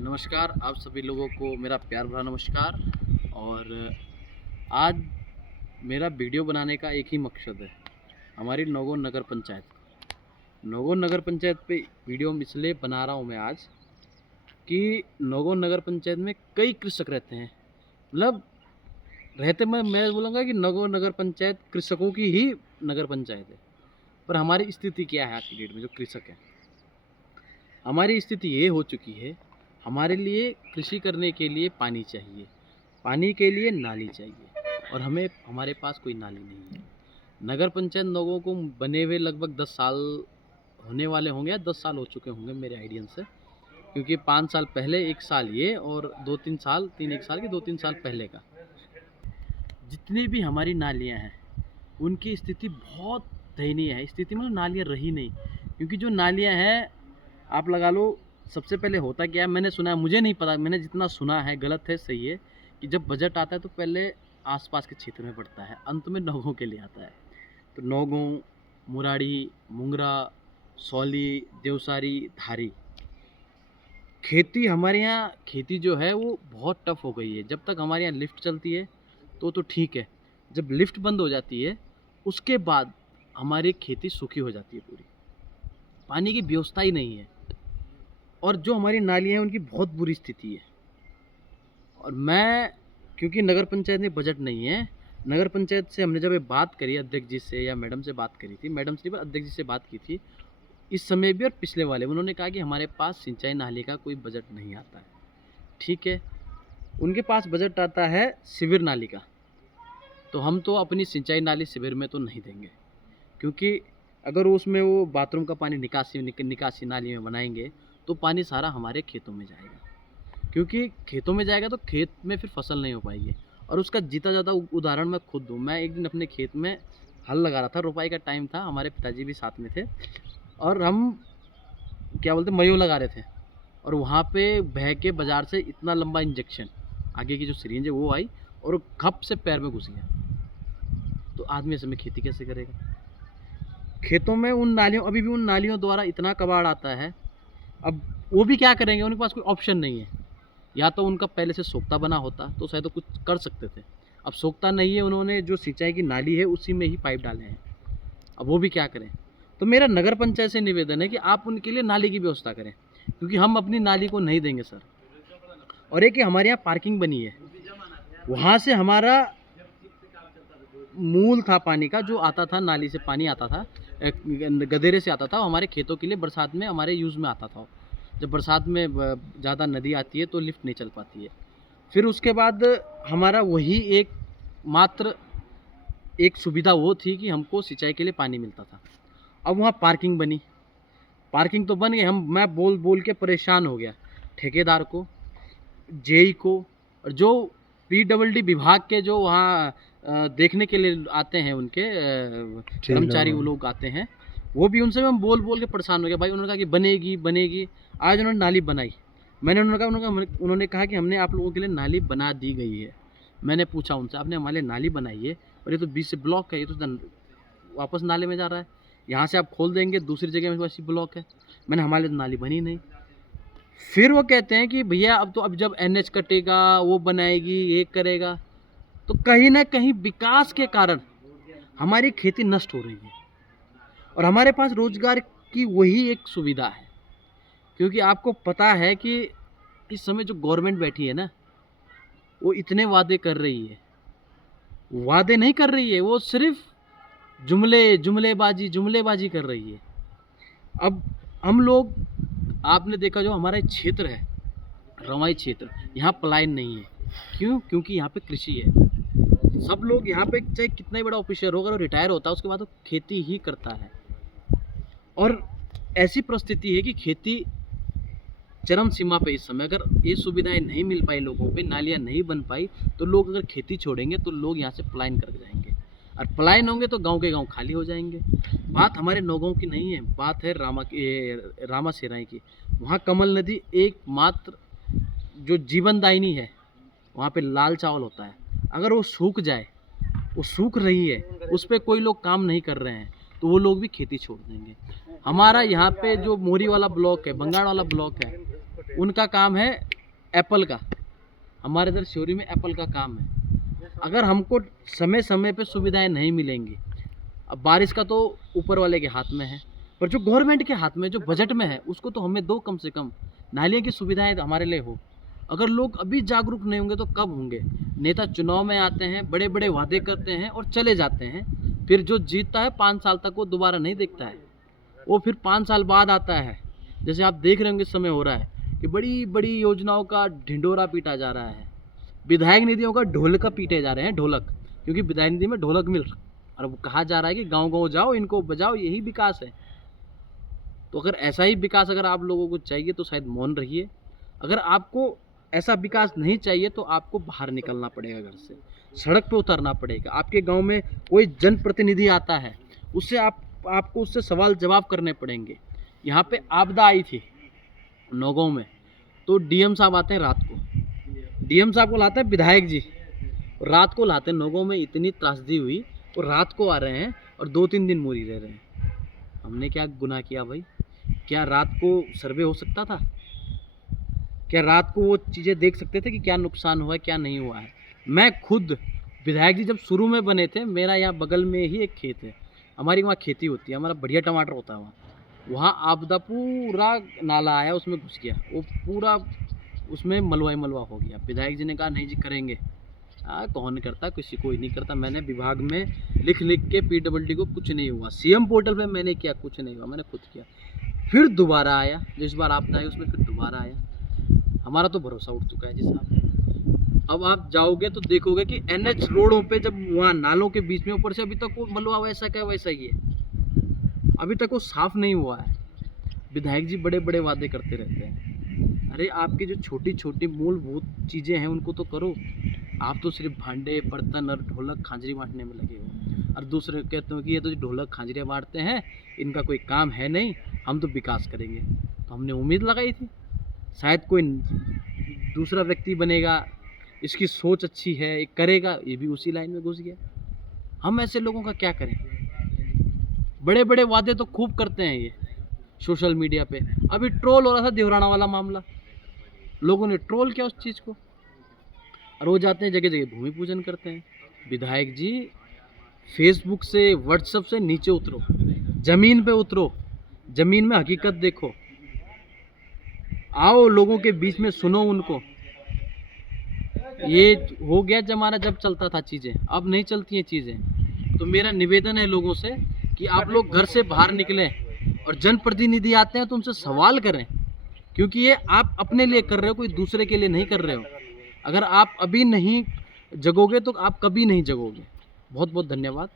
नमस्कार, आप सभी लोगों को मेरा प्यार भरा नमस्कार। और आज मेरा वीडियो बनाने का एक ही मकसद है, हमारी नौगोन नगर पंचायत। नौगोन नगर पंचायत पे वीडियो इसलिए बना रहा हूँ मैं आज कि नौगोन नगर पंचायत में कई कृषक रहते हैं। मतलब रहते मैं बोलूँगा कि नौगोन नगर पंचायत कृषकों की ही नगर पंचायत है। पर हमारी स्थिति क्या है आज की डेट में, जो कृषक है, हमारी स्थिति ये हो चुकी है, हमारे लिए कृषि करने के लिए पानी चाहिए, पानी के लिए नाली चाहिए, और हमारे पास कोई नाली नहीं है। नगर पंचायत लोगों को बने हुए लगभग 10 साल होने वाले होंगे, या 10 साल हो चुके होंगे मेरे आइडियन से, क्योंकि 5 साल पहले 1 साल ये, और 2-3 साल 1 साल के 2-3 साल पहले का। जितनी भी हमारी नालियाँ हैं उनकी स्थिति बहुत दयनीय है। स्थिति मतलब नालियाँ रही नहीं, क्योंकि जो नालियाँ हैं आप लगा लो, सबसे पहले होता क्या है, मैंने सुना है, मुझे नहीं पता, मैंने जितना सुना है, गलत है सही है, कि जब बजट आता है तो पहले आसपास के क्षेत्र में पड़ता है, अंत में नौगों के लिए आता है। तो नौगों, मुराड़ी, मुंगरा, सौली, देवसारी, धारी, खेती हमारे यहाँ, खेती जो है वो बहुत टफ हो गई है। जब तक हमारे यहाँ लिफ्ट चलती है तो ठीक है, जब लिफ्ट बंद हो जाती है उसके बाद हमारी खेती सूखी हो जाती है पूरी, पानी की व्यवस्था ही नहीं है। और जो हमारी नालियाँ हैं उनकी बहुत बुरी स्थिति है। और मैं, क्योंकि नगर पंचायत में बजट नहीं है, नगर पंचायत से हमने जब ये बात करी अध्यक्ष जी से, या मैडम से बात करी थी, मैडम से नहीं, अध्यक्ष जी से बात की थी, इस समय भी और पिछले वाले, उन्होंने कहा कि हमारे पास सिंचाई नाली का कोई बजट नहीं आता है। ठीक है, उनके पास बजट आता है शिविर नाली का, तो हम तो अपनी सिंचाई नाली शिविर में तो नहीं देंगे, क्योंकि अगर उसमें वो बाथरूम का पानी निकासी नाली में बनाएंगे तो पानी सारा हमारे खेतों में जाएगा, क्योंकि खेतों में जाएगा तो खेत में फिर फसल नहीं हो पाएगी। और उसका जीता जाता उदाहरण मैं खुद दूँ। मैं एक दिन अपने खेत में हल लगा रहा था, रोपाई का टाइम था, हमारे पिताजी भी साथ में थे, और हम क्या बोलते मयो लगा रहे थे, और वहाँ पे बह के बाज़ार से इतना लंबा इंजेक्शन, आगे की जो सिरिंज है वो आई, और खप से पैर में घुस गया। तो आदमी ऐसे में खेती कैसे करेगा? खेतों में उन नालियों, अभी भी उन नालियों द्वारा इतना कबाड़ आता है। अब वो भी क्या करेंगे, उनके पास कोई ऑप्शन नहीं है। या तो उनका पहले से सोख्ता बना होता तो शायद तो कुछ कर सकते थे। अब सोख्ता नहीं है, उन्होंने जो सिंचाई की नाली है उसी में ही पाइप डाले हैं, अब वो भी क्या करें। तो मेरा नगर पंचायत से निवेदन है कि आप उनके लिए नाली की व्यवस्था करें, क्योंकि हम अपनी नाली को नहीं देंगे सर। और एक कि हमारे यहाँ पार्किंग बनी है, वहाँ से हमारा मूल था पानी का, जो आता था नाली से पानी आता था, गदेरे से आता था, हमारे खेतों के लिए बरसात में हमारे यूज़ में आता था। जब बरसात में ज़्यादा नदी आती है तो लिफ्ट नहीं चल पाती है। फिर उसके बाद हमारा वही एक मात्र एक सुविधा वो थी कि हमको सिंचाई के लिए पानी मिलता था। अब वहाँ पार्किंग बनी, पार्किंग तो बन गई, मैं बोल बोल के परेशान हो गया ठेकेदार को, जेई को, और जो PWD विभाग के जो वहाँ देखने के लिए आते हैं, उनके कर्मचारी वो लोग आते हैं, वो भी, उनसे हम बोल बोल के परेशान हो गया भाई। उन्होंने कहा कि बनेगी बनेगी, आज उन्होंने नाली बनाई। मैंने उन्होंने कहा कि हमने आप लोगों के लिए नाली बना दी गई है। मैंने पूछा उनसे, आपने हमारे लिए नाली बनाई है, और ये तो बीच से ब्लॉक है, ये तो वापस नाले में जा रहा है, यहाँ से आप खोल देंगे, दूसरी जगह में वैसी ब्लॉक है। मैंने, हमारे लिए तो नाली बनी नहीं। फिर वो कहते हैं कि भैया अब जब NH कटेगा, वो बनाएगी, ये करेगा। तो कहीं ना कहीं विकास के कारण हमारी खेती नष्ट हो रही है, और हमारे पास रोजगार की वही एक सुविधा है। क्योंकि आपको पता है कि इस समय जो गवर्नमेंट बैठी है ना, वो इतने वादे कर रही है, वादे नहीं कर रही है, वो सिर्फ जुमलेबाजी कर रही है। अब हम लोग, आपने देखा जो हमारा क्षेत्र है, रवाई क्षेत्र, यहाँ पलायन नहीं है। क्यों? क्योंकि यहाँ पे कृषि है। सब लोग यहाँ पे, चाहे कितना ही बड़ा ऑफिसर होगा, और रिटायर होता है उसके बाद वो खेती ही करता है। और ऐसी परिस्थिति है कि खेती चरम सीमा पे इस समय, अगर ये सुविधाएं नहीं मिल पाई लोगों पे, नालियाँ नहीं बन पाई, तो लोग अगर खेती छोड़ेंगे तो लोग यहाँ से पलायन कर जाएंगे, और पलायन होंगे तो गांव के गांव खाली हो जाएंगे। बात हमारे नौगांव की नहीं है, बात है रामा सेराई की। वहाँ कमल नदी एकमात्र जो जीवनदायिनी है, वहाँ पे लाल चावल होता है। अगर वो सूख जाए, वो सूख रही है, उस पर कोई लोग काम नहीं कर रहे हैं, तो वो लोग भी खेती छोड़ देंगे। हमारा यहाँ पे जो मोरी वाला ब्लॉक है, बंगाड़ वाला ब्लॉक है, उनका काम है एप्पल का, हमारे इधर श्योरी में एप्पल का काम है। अगर हमको समय समय पे सुविधाएं नहीं मिलेंगी, अब बारिश का तो ऊपर वाले के हाथ में है, पर जो गवर्नमेंट के हाथ में, जो बजट में है, उसको तो हमें दो कम से कम। नालियों की सुविधाएं हमारे लिए हो। अगर लोग अभी जागरूक नहीं होंगे तो कब होंगे? नेता चुनाव में आते हैं, बड़े बड़े वादे करते हैं और चले जाते हैं। फिर जो जीतता है 5 साल तक वो दोबारा नहीं देखता है, वो फिर 5 साल बाद आता है। जैसे आप देख रहे होंगे, इस समय हो रहा है कि बड़ी बड़ी योजनाओं का ढिंडोरा पीटा जा रहा है, विधायक निधियों का ढोलक पीटे जा रहे हैं, ढोलक, क्योंकि विधायक निधि में ढोलक मिल रहा है। और वो कहा जा रहा है कि गांव गांव जाओ, इनको बजाओ, यही विकास है। तो अगर ऐसा ही विकास अगर आप लोगों को चाहिए तो शायद मौन रहिए। अगर आपको ऐसा विकास नहीं चाहिए तो आपको बाहर निकलना पड़ेगा, घर से सड़क पे उतरना पड़ेगा। आपके गांव में कोई जनप्रतिनिधि आता है, उससे आपको उससे सवाल जवाब करने पड़ेंगे। यहाँ पे आपदा आई थी नौगांव में, तो डीएम साहब आते हैं रात को, डीएम साहब को लाते हैं विधायक जी, रात को लाते हैं। नौगांव में इतनी त्रासदी हुई, वो रात को आ रहे हैं और 2-3 दिन मोरी रह रहे हैं। हमने क्या गुनाह किया भाई? क्या रात को सर्वे हो सकता था? क्या रात को वो चीज़ें देख सकते थे कि क्या नुकसान हुआ है, क्या नहीं हुआ है? मैं खुद, विधायक जी जब शुरू में बने थे, मेरा यहाँ बगल में ही एक खेत है, हमारी वहाँ खेती होती है, हमारा बढ़िया टमाटर होता है वहाँ आपदा पूरा नाला आया, उसमें घुस गया, वो पूरा उसमें मलवा ही मलवा हो गया। विधायक जी ने कहा नहीं जी करेंगे। कौन करता? किसी कोई नहीं करता। मैंने विभाग में लिख के पीडब्ल्यूडी को, कुछ नहीं हुआ। सीएम पोर्टल पे मैंने किया, कुछ नहीं हुआ, मैंने खुद किया। फिर दोबारा आया, जिस बार आपदा आई उसमें फिर दोबारा आया। हमारा तो भरोसा उठ चुका है जी साहब। अब आप जाओगे तो देखोगे कि एनएच रोडों पे, जब वहाँ नालों के बीच में, ऊपर से अभी तक वो मलबा वैसा क्या वैसा ही है, अभी तक वो साफ नहीं हुआ है। विधायक जी बड़े बड़े वादे करते रहते हैं। अरे आपकी जो छोटी छोटी मूलभूत चीज़ें हैं उनको तो करो। आप तो सिर्फ भांडे, बर्तन और ढोलक खांजरी बांटने में लगे हो, और दूसरे कहते हो कि ये तो ढोलक खांजरियाँ बांटते हैं, इनका कोई काम है नहीं, हम तो विकास करेंगे। तो हमने उम्मीद लगाई थी शायद कोई दूसरा व्यक्ति बनेगा, इसकी सोच अच्छी है, ये करेगा, ये भी उसी लाइन में घुस गया। हम ऐसे लोगों का क्या करें? बड़े बड़े वादे तो खूब करते हैं ये सोशल मीडिया पे। अभी ट्रोल हो रहा था देवराना वाला मामला, लोगों ने ट्रोल किया उस चीज़ को, और वो जाते हैं जगह जगह भूमि पूजन करते हैं। विधायक जी फेसबुक से, व्हाट्सएप से नीचे उतरो, ज़मीन पे उतरो, ज़मीन में हकीकत देखो, आओ लोगों के बीच में, सुनो उनको। ये हो गया जमाना जब चलता था चीज़ें, अब नहीं चलती हैं चीज़ें। तो मेरा निवेदन है लोगों से कि आप लोग घर से बाहर निकलें और जनप्रतिनिधि आते हैं तो उनसे सवाल करें, क्योंकि ये आप अपने लिए कर रहे हो, कोई दूसरे के लिए नहीं कर रहे हो। अगर आप अभी नहीं जगोगे तो आप कभी नहीं जगोगे। बहुत बहुत धन्यवाद।